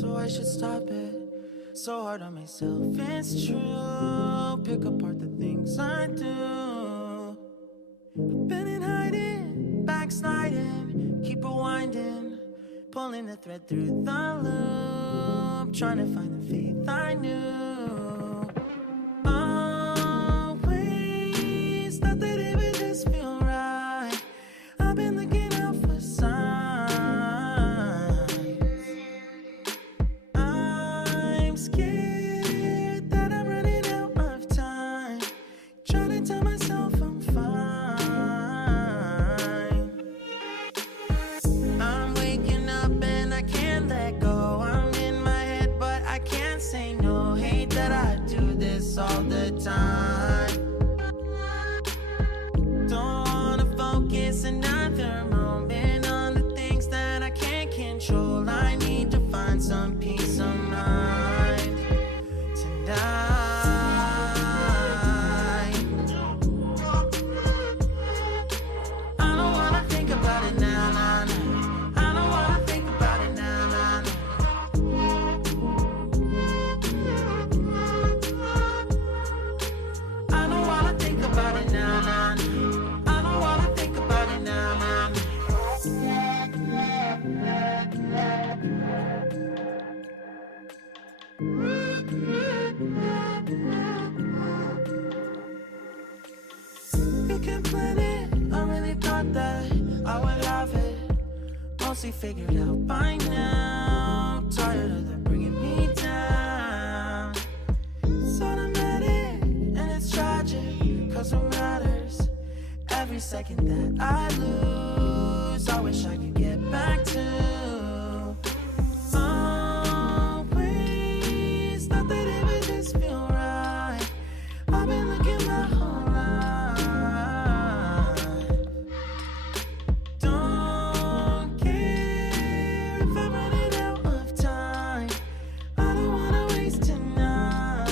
so I should stop it. So hard on myself, it's true. Pick apart the things I do. I've been in hiding, backsliding, keep rewinding, pulling the thread through the loop, trying to find the faith I knew. Always thought that it would just feel right. I've been looking out for signs. I'm scared that I'm running out of time, trying to tell myself I'm fine. I'm waking up and I can't let go. I'm in my head but I can't say no. Hate that I do this all the time. Don't wanna focus another moment on the things that I can't control. I need to find some peace of mind tonight. I don't wanna think about it now, nah, nah. I don't wanna think about it now, nah, nah. I don't wanna think about it now, nah, nah. I don't wanna think about it now, nah, nah. You can plan it, I really thought that I would have it mostly figured out by now. Tired of them bringing me down. It's automatic and it's tragic, cause what matters every second that I lose, I wish I could get back to. Always thought that it would just feel right. I've been looking my whole life. Don't care if I'm running out of time. I don't wanna waste tonight.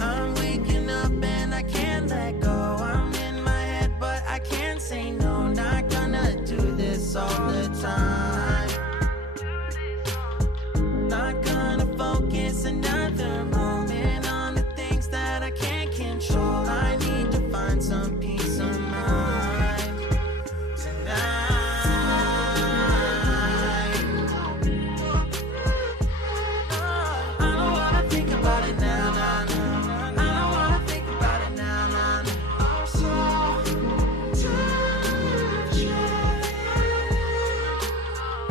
I'm waking up and I can't let go. I'm in my head but I can't say no. Not gonna do this all the time. Not gonna focus another moment on the things that I can't control. I need to find some peace of mind tonight. I don't wanna think about it now, nah, nah. I don't wanna think about it now, nah, nah. I'm so tired.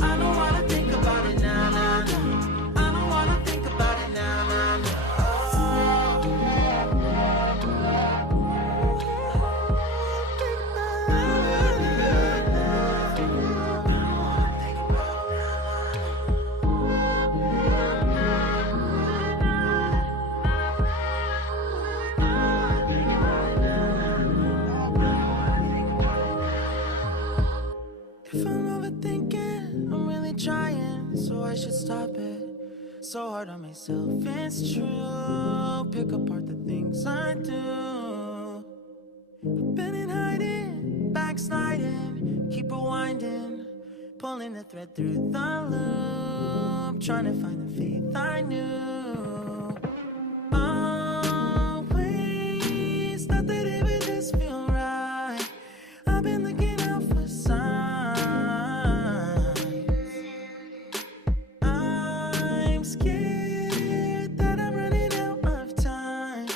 I don't wanna think about it now, nah, nah. I don't wanna think about it now, nah, nah. If I'm overthinking, I'm really trying, so I should stop it. So hard on myself, it's true. Pick apart the things I do. I've been in hiding, backsliding, keep rewinding, pulling the thread through the loop, trying to find the faith I knew. Always thought that it would just feel right. I've been looking out for signs. I'm scared that I'm running out of time,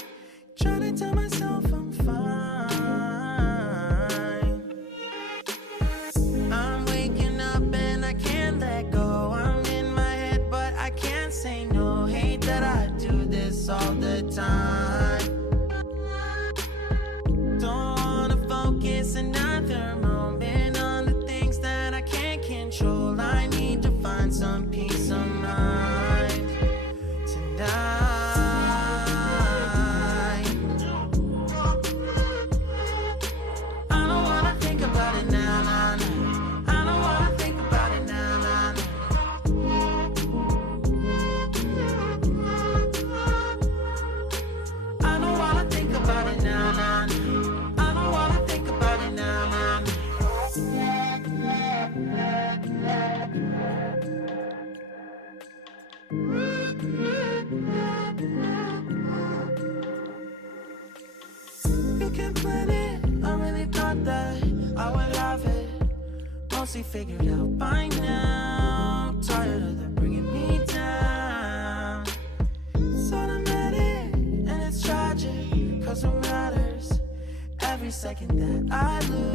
trying to tell myself I'm fine. I'm waking up and I can't let go. I'm in my head but I can't say no. Hate that I do this all the time. Don't wanna focus another moment on the things that I can't control. I need to find some peace of mind tonight. I don't wanna think about it now, nah, nah. I don't wanna think about it now, nah, nah. I don't wanna think about it now, nah, nah. I don't wanna think about it now, nah, nah. mostly figured out by now. Tired of them bringing me down. It's automatic and it's tragic, cause what matters every second that I lose